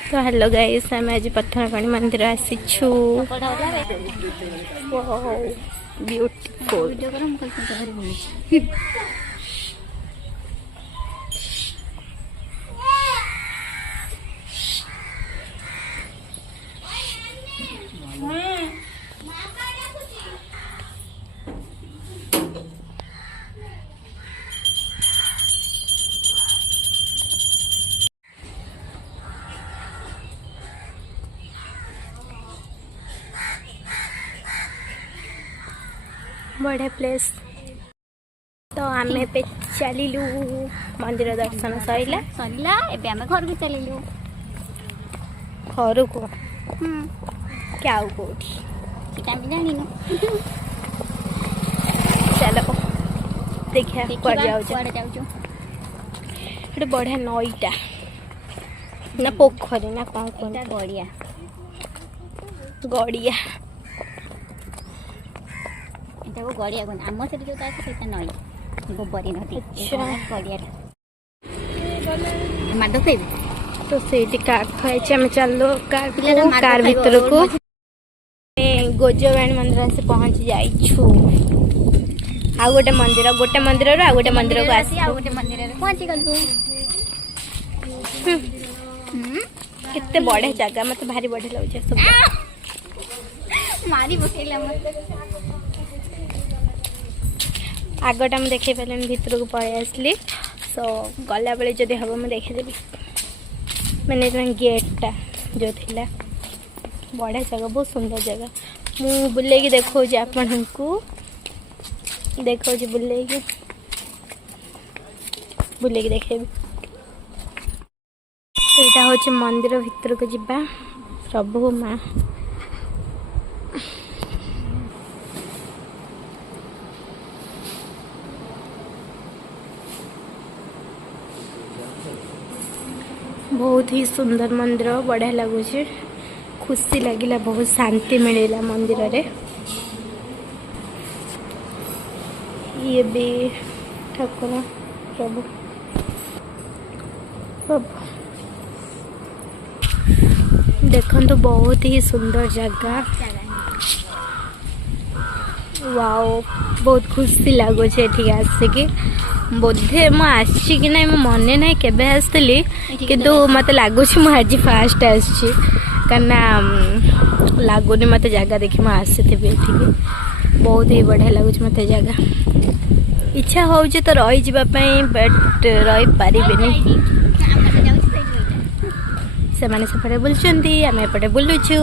तो hello guys, आम आज पत्थरकणी मंदिर आसीछु। ब्यूटीफुल। बढ़िया प्लेस। तो आम पे चलू मंदिर दर्शन सैला सरिला एबे आमे घर को चलिलु। घर को क्या कोठी सेटा भी जानिनु। चलो देखिए कुआडे जाऊ कुआडे जाऊ। एटे बढ़िया नईटा ना पोखरी ना कौन कौन गड़िया गड़िया एटा को गड़िया कोन आम से जो ताके सेटा नई गोबरी नदी। अच्छा गड़िया माडो पे तो सेठी कार खाइछे हम चलो कार भीतर को गोजवाणी मंदिर से पहुंच जाइछु। आ गोटे मंदिर रो आ गोटे मंदिर को आसी आ गोटे मंदिर रे पहुंची गलु। कितने बड़े जगह मत भारी बढ़िया लगे सब मारी बकेला मत आगटा मुझे देखे पारे भीतर को पलि आसली। सो गला बेले जदि हम मुझे देखीदेवी मैंने गेटा जो थिला बढ़िया जगह बहुत सुंदर जगह मु बुले देखो आपण को देखो बुले देखेबी। यहाँ हूँ मंदिर भीतर को जीवा प्रभु माँ बहुत ही सुंदर मंदिर बढ़िया लगुच खुशी लगिला बहुत शांति मिलेला मंदिर रे। ये भी ठाकुर प्रभु देखो तो बहुत ही सुंदर जगह। वाओ बहुत खुशी लगुच आसिकी बोधे मुझे कि ना मन ना केबे आसली किंतु मत लगुच आज फास्ट आसना लगुनि मत जगह देखी मुझे बहुत ही बढ़िया लगुच मत जगह इच्छा हो तो रही जावाई बट रही पारे से माने सेपटे बुलुचंती आम एपटे बुलुचु।